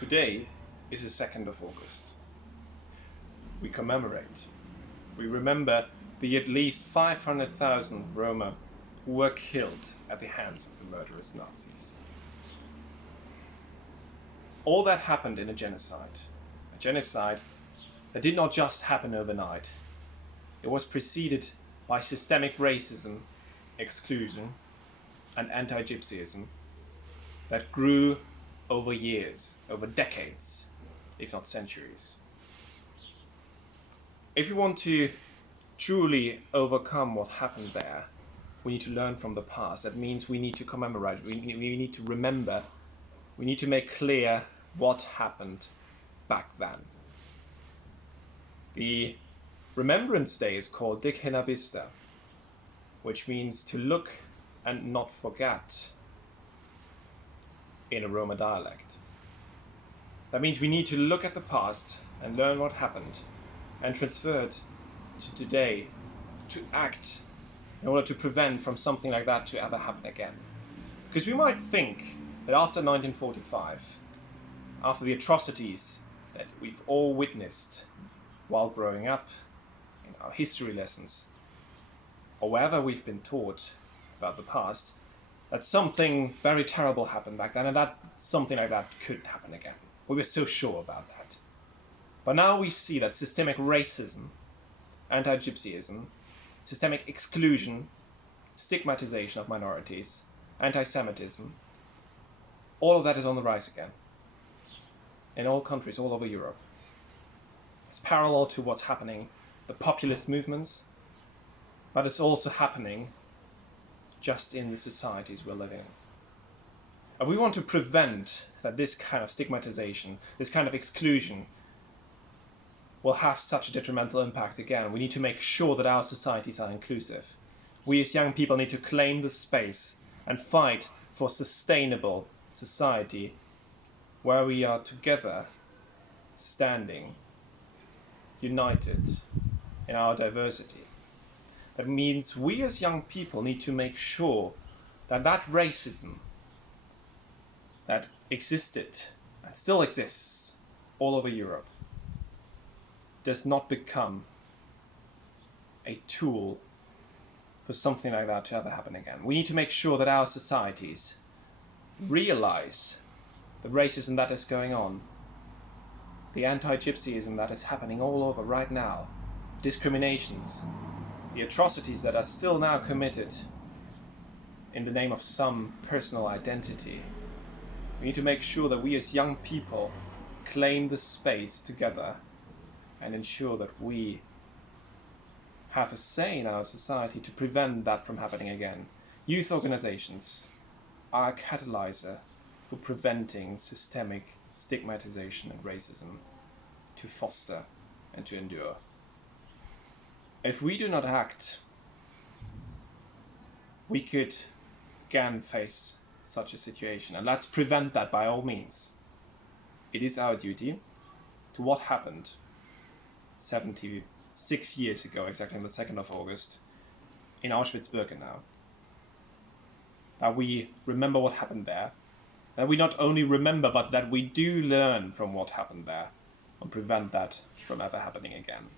Today is the 2nd of August. We commemorate, we remember the at least 500,000 Roma who were killed at the hands of the murderous Nazis. All that happened in a genocide that did not just happen overnight. It was preceded by systemic racism, exclusion, and antigypsyism that grew over years, over decades, if not centuries. If we want to truly overcome what happened there, we need to learn from the past. That means we need to commemorate, we need to remember, we need to make clear what happened back then. The Remembrance Day is called Dikh He Na Bister, which means to look and not forget in a Roma dialect. That means we need to look at the past and learn what happened and transfer it to today, to act in order to prevent from something like that to ever happen again. Because we might think that after 1945, after the atrocities that we've all witnessed while growing up, in our history lessons, or wherever we've been taught about the past, that something very terrible happened back then, and that something like that could happen again. We were so sure about that. But now we see that systemic racism, antigypsyism, systemic exclusion, stigmatization of minorities, antisemitism, all of that is on the rise again. In all countries all over Europe. It's parallel to what's happening, the populist movements, but it's also happening just in the societies we're living in. If we want to prevent that this kind of stigmatization, this kind of exclusion will have such a detrimental impact again, we need to make sure that our societies are inclusive. We as young people need to claim the space and fight for sustainable society where we are together, standing, united in our diversity. That means we as young people need to make sure that that racism that existed and still exists all over Europe does not become a tool for something like that to ever happen again. We need to make sure that our societies realize the racism that is going on, the anti-gypsyism that is happening all over right now, discriminations, the atrocities that are still now committed in the name of some personal identity. We need to make sure that we as young people claim the space together and ensure that we have a say in our society to prevent that from happening again. Youth organizations are a catalyzer for preventing systemic stigmatization and racism to foster and to endure. If we do not act, we could again face such a situation, and let's prevent that by all means. It is our duty to what happened 76 years ago, exactly on the 2nd of August, in Auschwitz-Birkenau. That we remember what happened there, that we not only remember, but that we do learn from what happened there and prevent that from ever happening again.